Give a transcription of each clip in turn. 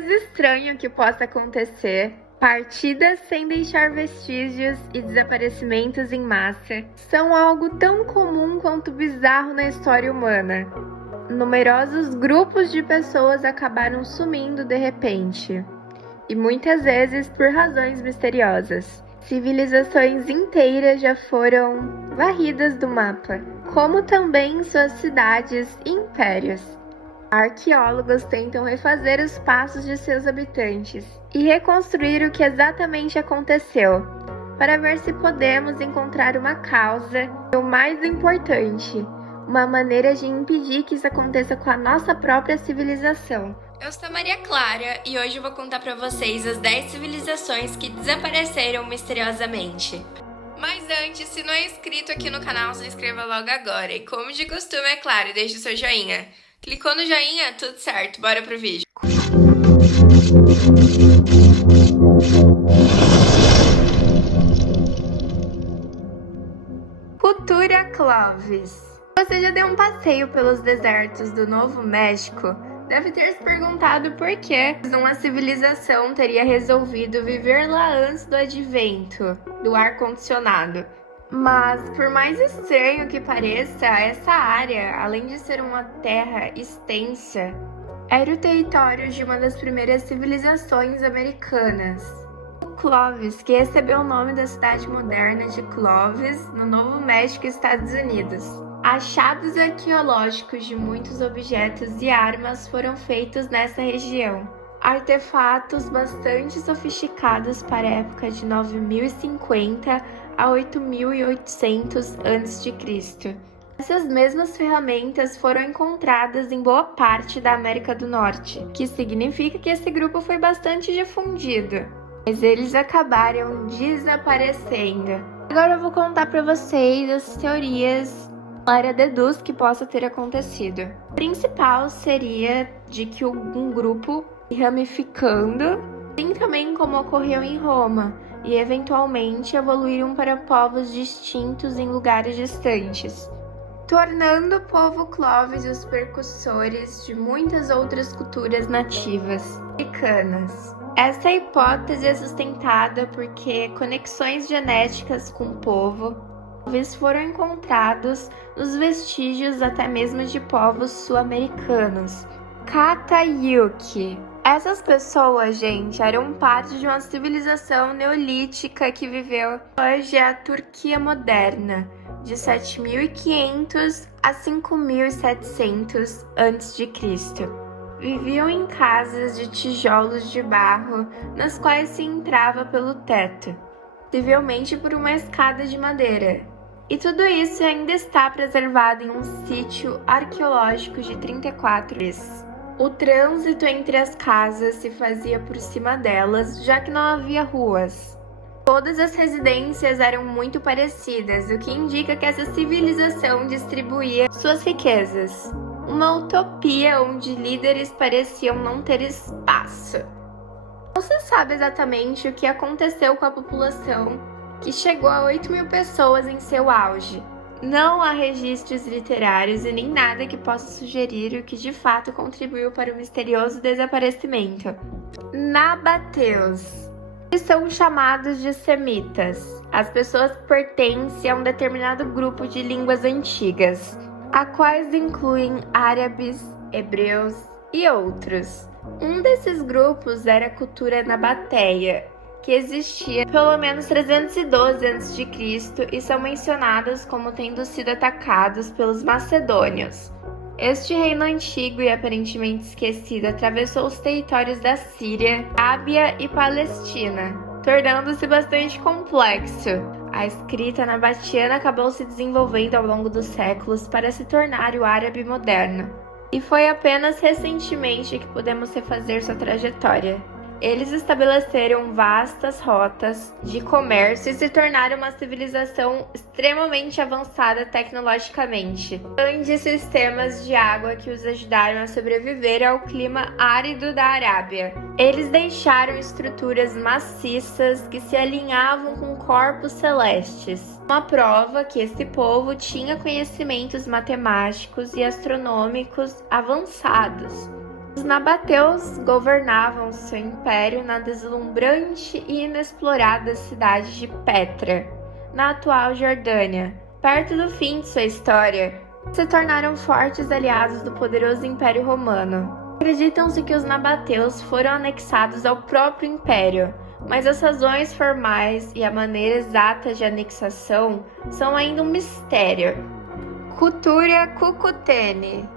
mais estranho que possa acontecer, partidas sem deixar vestígios e desaparecimentos em massa são algo tão comum quanto bizarro na história humana. Numerosos grupos de pessoas acabaram sumindo de repente, e muitas vezes por razões misteriosas. Civilizações inteiras já foram varridas do mapa, como também suas cidades e impérios. Arqueólogos tentam refazer os passos de seus habitantes e reconstruir o que exatamente aconteceu, para ver se podemos encontrar uma causa e, o mais importante, uma maneira de impedir que isso aconteça com a nossa própria civilização. Eu sou a Maria Clara e hoje eu vou contar pra vocês as 10 civilizações que desapareceram misteriosamente. Mas antes, se não é inscrito aqui no canal, se inscreva logo agora. E como de costume, é claro, deixe o seu joinha. Clicou no joinha, tudo certo, bora pro vídeo. Cultura Clovis. Você já deu um passeio pelos desertos do Novo México? Deve ter se perguntado por que uma civilização teria resolvido viver lá antes do advento do ar-condicionado. Mas, por mais estranho que pareça, essa área, além de ser uma terra extensa, era o território de uma das primeiras civilizações americanas. O Clovis, que recebeu o nome da cidade moderna de Clovis, no Novo México, Estados Unidos. Achados arqueológicos de muitos objetos e armas foram feitos nessa região. Artefatos bastante sofisticados para a época de 9050 a 8800 a.C. Essas mesmas ferramentas foram encontradas em boa parte da América do Norte, que significa que esse grupo foi bastante difundido, mas eles acabaram desaparecendo. Agora eu vou contar para vocês as teorias que a área deduz que possa ter acontecido. A principal seria de que um grupo ramificando, assim também como ocorreu em Roma, e eventualmente evoluíram para povos distintos em lugares distantes, tornando o povo Clovis os precursores de muitas outras culturas nativas americanas. Essa hipótese é sustentada porque conexões genéticas com o povo Clovis foram encontrados nos vestígios até mesmo de povos sul-americanos. Catayuki. Essas pessoas, gente, eram parte de uma civilização neolítica que viveu hoje a Turquia moderna, de 7.500 a 5.700 a.C. Viviam em casas de tijolos de barro, nas quais se entrava pelo teto, possivelmente por uma escada de madeira. E tudo isso ainda está preservado em um sítio arqueológico de 34 vezes. O trânsito entre as casas se fazia por cima delas, já que não havia ruas. Todas as residências eram muito parecidas, o que indica que essa civilização distribuía suas riquezas. Uma utopia onde líderes pareciam não ter espaço. Não se sabe exatamente o que aconteceu com a população, que chegou a 8.000 pessoas em seu auge. Não há registros literários e nem nada que possa sugerir o que de fato contribuiu para o misterioso desaparecimento. Nabateus. Eles são chamados de semitas. As pessoas pertencem a um determinado grupo de línguas antigas, a quais incluem árabes, hebreus e outros. Um desses grupos era a cultura nabateia, que existia pelo menos 312 a.C. e são mencionados como tendo sido atacados pelos macedônios. Este reino antigo e aparentemente esquecido atravessou os territórios da Síria, Arábia e Palestina, tornando-se bastante complexo. A escrita nabatiana acabou se desenvolvendo ao longo dos séculos para se tornar o árabe moderno, e foi apenas recentemente que podemos refazer sua trajetória. Eles estabeleceram vastas rotas de comércio e se tornaram uma civilização extremamente avançada tecnologicamente. Grandes sistemas de água que os ajudaram a sobreviver ao clima árido da Arábia. Eles deixaram estruturas maciças que se alinhavam com corpos celestes. Uma prova que esse povo tinha conhecimentos matemáticos e astronômicos avançados. Os nabateus governavam seu império na deslumbrante e inexplorada cidade de Petra, na atual Jordânia. Perto do fim de sua história, se tornaram fortes aliados do poderoso Império Romano. Acreditam-se que os nabateus foram anexados ao próprio império, mas as razões formais e a maneira exata de anexação são ainda um mistério. Cultura Cucutene.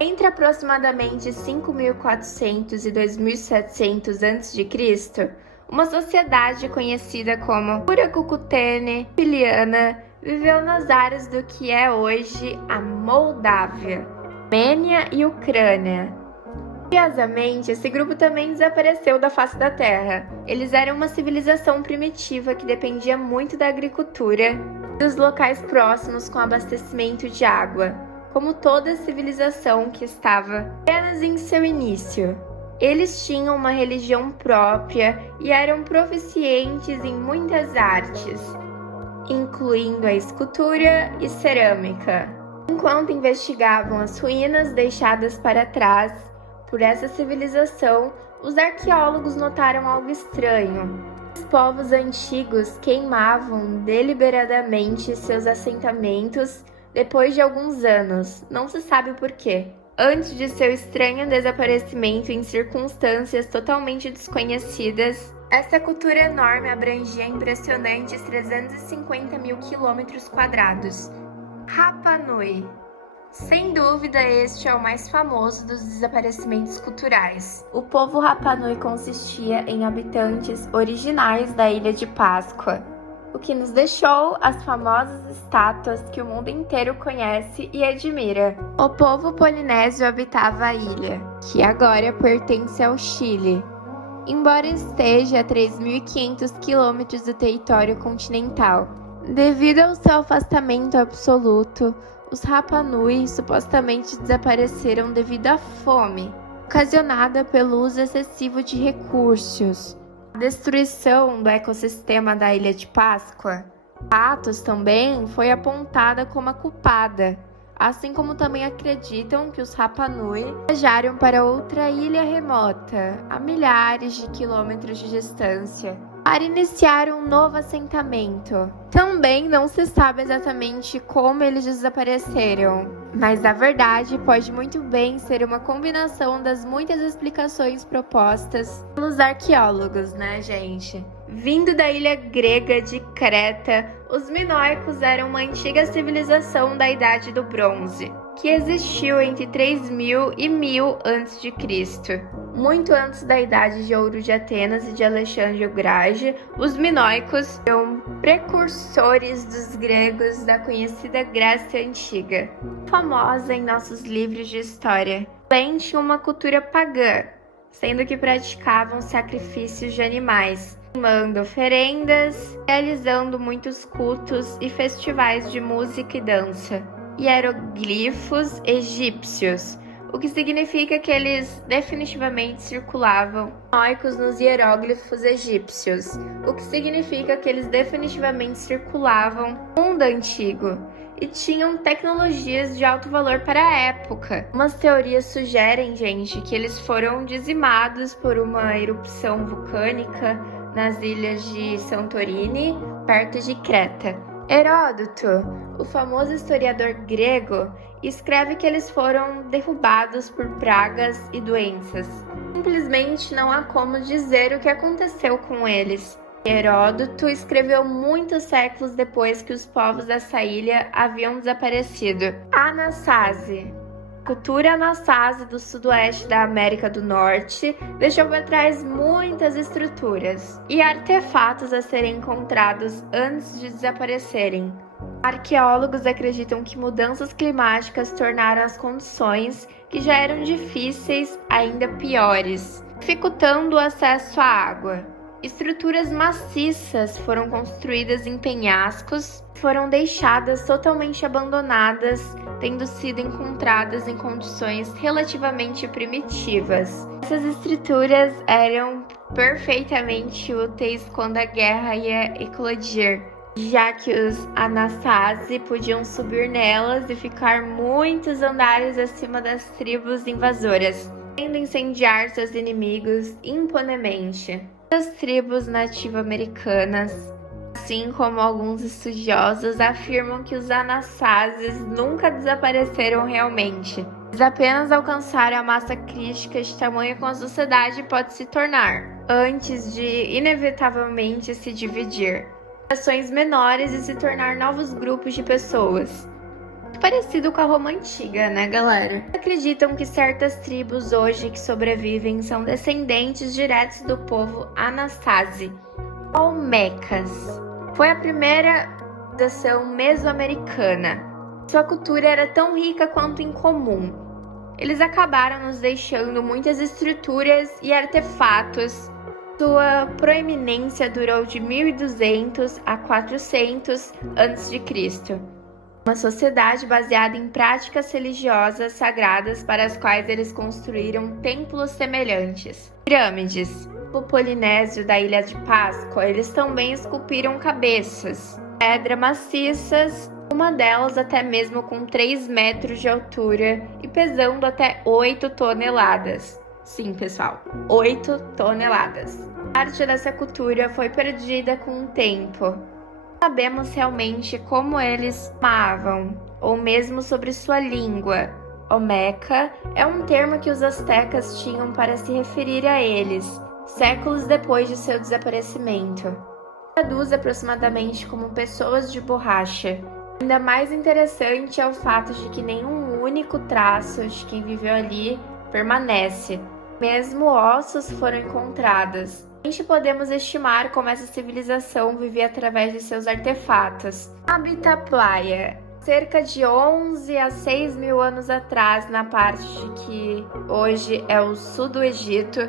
Entre aproximadamente 5.400 e 2.700 a.C., uma sociedade conhecida como cultura Cucutene Filiana viveu nas áreas do que é hoje a Moldávia, Armênia e Ucrânia. Curiosamente, esse grupo também desapareceu da face da Terra. Eles eram uma civilização primitiva que dependia muito da agricultura e dos locais próximos com abastecimento de água, como toda civilização que estava apenas em seu início. Eles tinham uma religião própria e eram proficientes em muitas artes, incluindo a escultura e cerâmica. Enquanto investigavam as ruínas deixadas para trás por essa civilização, os arqueólogos notaram algo estranho. Os povos antigos queimavam deliberadamente seus assentamentos depois de alguns anos, não se sabe o porquê. Antes de seu estranho desaparecimento em circunstâncias totalmente desconhecidas, essa cultura enorme abrangia impressionantes 350 mil quilômetros quadrados. Rapa Nui. Sem dúvida, este é o mais famoso dos desaparecimentos culturais. O povo Rapa Nui consistia em habitantes originais da Ilha de Páscoa, o que nos deixou as famosas estátuas que o mundo inteiro conhece e admira. O povo polinésio habitava a ilha, que agora pertence ao Chile, embora esteja a 3.500 quilômetros do território continental. Devido ao seu afastamento absoluto, os Rapa Nui supostamente desapareceram devido à fome, ocasionada pelo uso excessivo de recursos. A destruição do ecossistema da Ilha de Páscoa, Athos também foi apontada como a culpada, assim como também acreditam que os Rapa Nui viajaram para outra ilha remota, a milhares de quilômetros de distância, para iniciar um novo assentamento. Também não se sabe exatamente como eles desapareceram, mas na verdade pode muito bem ser uma combinação das muitas explicações propostas pelos arqueólogos, né, gente? Vindo da ilha grega de Creta, os minoicos eram uma antiga civilização da Idade do Bronze, que existiu entre 3000 e 1000 a.C. Muito antes da Idade de Ouro de Atenas e de Alexandre o Grande, os minoicos eram precursores dos gregos da conhecida Grécia Antiga, famosa em nossos livros de história. Também tinha uma cultura pagã, sendo que praticavam sacrifícios de animais, queimando oferendas, realizando muitos cultos e festivais de música e dança. Hieroglifos egípcios, o que significa que eles definitivamente circulavam minoicos nos hieróglifos egípcios, o que significa que eles definitivamente circulavam no mundo antigo e tinham tecnologias de alto valor para a época. Umas teorias sugerem, gente, que eles foram dizimados por uma erupção vulcânica nas ilhas de Santorini, perto de Creta. Heródoto, o famoso historiador grego, escreve que eles foram derrubados por pragas e doenças. Simplesmente não há como dizer o que aconteceu com eles. Heródoto escreveu muitos séculos depois que os povos dessa ilha haviam desaparecido. Anasazi. A cultura Anasazi do sudoeste da América do Norte deixou para trás muitas estruturas e artefatos a serem encontrados antes de desaparecerem. Arqueólogos acreditam que mudanças climáticas tornaram as condições que já eram difíceis ainda piores, dificultando o acesso à água. Estruturas maciças foram construídas em penhascos, foram deixadas totalmente abandonadas, tendo sido encontradas em condições relativamente primitivas. Essas estruturas eram perfeitamente úteis quando a guerra ia eclodir, já que os Anasazi podiam subir nelas e ficar muitos andares acima das tribos invasoras. tendo incendiar seus inimigos impunemente. As tribos nativo-americanas, assim como alguns estudiosos, afirmam que os Anassazes nunca desapareceram realmente. Eles apenas alcançaram a massa crítica de tamanho como a sociedade pode se tornar, antes de inevitavelmente se dividir, ações menores e se tornar novos grupos de pessoas. Parecido com a Roma antiga, né, galera? Acreditam que certas tribos hoje que sobrevivem são descendentes diretos do povo Anasazi, Olmecas. Foi a primeira civilização mesoamericana. Sua cultura era tão rica quanto incomum. Eles acabaram nos deixando muitas estruturas e artefatos. Sua proeminência durou de 1200 a 400 a.C. Uma sociedade baseada em práticas religiosas sagradas para as quais eles construíram templos semelhantes. Pirâmides. No Polinésio da Ilha de Páscoa, eles também esculpiram cabeças, pedra maciças, uma delas até mesmo com 3 metros de altura e pesando até 8 toneladas. Sim, pessoal, 8 toneladas. Parte dessa cultura foi perdida com o tempo. Não sabemos realmente como eles amavam, ou mesmo sobre sua língua. Olmeca é um termo que os astecas tinham para se referir a eles, séculos depois de seu desaparecimento. Traduz aproximadamente como pessoas de borracha. Ainda mais interessante é o fato de que nenhum único traço de quem viveu ali permanece. Mesmo ossos foram encontrados. Podemos estimar como essa civilização vivia através de seus artefatos. Habitat Playa. Cerca de 11 a 6 mil anos atrás, na parte de que hoje é o sul do Egito,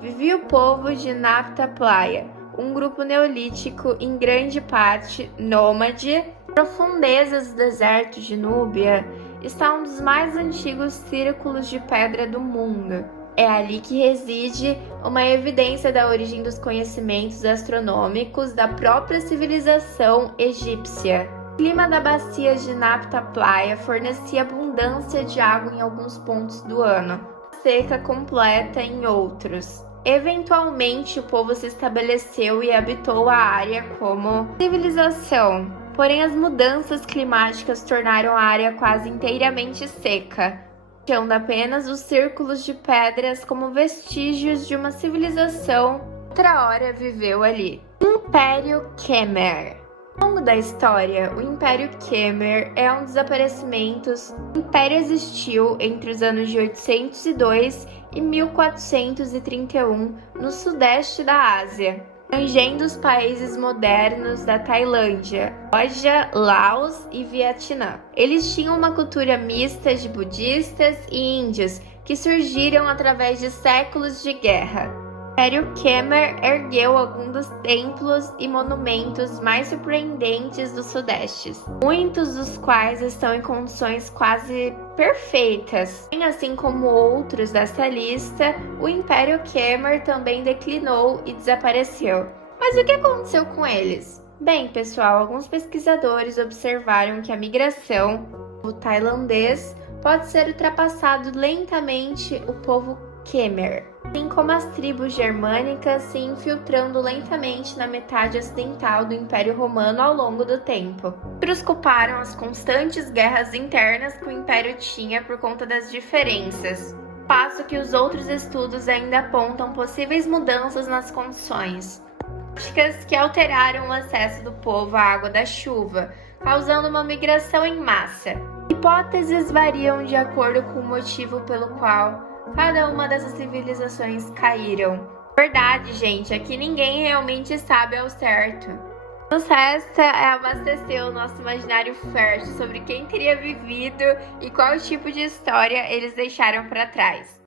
vivia o povo de Nabta Playa, um grupo neolítico em grande parte nômade. Profundezas do deserto de Núbia está um dos mais antigos círculos de pedra do mundo. É ali que reside uma evidência da origem dos conhecimentos astronômicos da própria civilização egípcia. O clima da bacia de Nabta Playa fornecia abundância de água em alguns pontos do ano, seca completa em outros. Eventualmente, o povo se estabeleceu e habitou a área como civilização. Porém, as mudanças climáticas tornaram a área quase inteiramente seca, deixando apenas os círculos de pedras como vestígios de uma civilização que outra hora viveu ali. Império Khmer. Ao longo da história, o Império Khmer é um dos desaparecimentos. O Império existiu entre os anos de 802 e 1431 no sudeste da Ásia, abrangendo os países modernos da Tailândia, Camboja, Laos e Vietnã. Eles tinham uma cultura mista de budistas e índios que surgiram através de séculos de guerra. O Império Khmer ergueu alguns dos templos e monumentos mais surpreendentes do Sudeste, muitos dos quais estão em condições quase perfeitas. Assim como outros dessa lista, o Império Khmer também declinou e desapareceu. Mas o que aconteceu com eles? Bem, pessoal, alguns pesquisadores observaram que a migração do tailandês pode ser ultrapassado lentamente o povo Khmer, assim como as tribos germânicas se infiltrando lentamente na metade ocidental do Império Romano ao longo do tempo. Outros culparam as constantes guerras internas que o Império tinha por conta das diferenças, ao passo que os outros estudos ainda apontam possíveis mudanças nas condições, práticas que alteraram o acesso do povo à água da chuva, causando uma migração em massa. Hipóteses variam de acordo com o motivo pelo qual cada uma dessas civilizações caíram. Verdade, gente, é que ninguém realmente sabe ao certo. Nos resta é abastecer o nosso imaginário fértil sobre quem teria vivido e qual tipo de história eles deixaram para trás.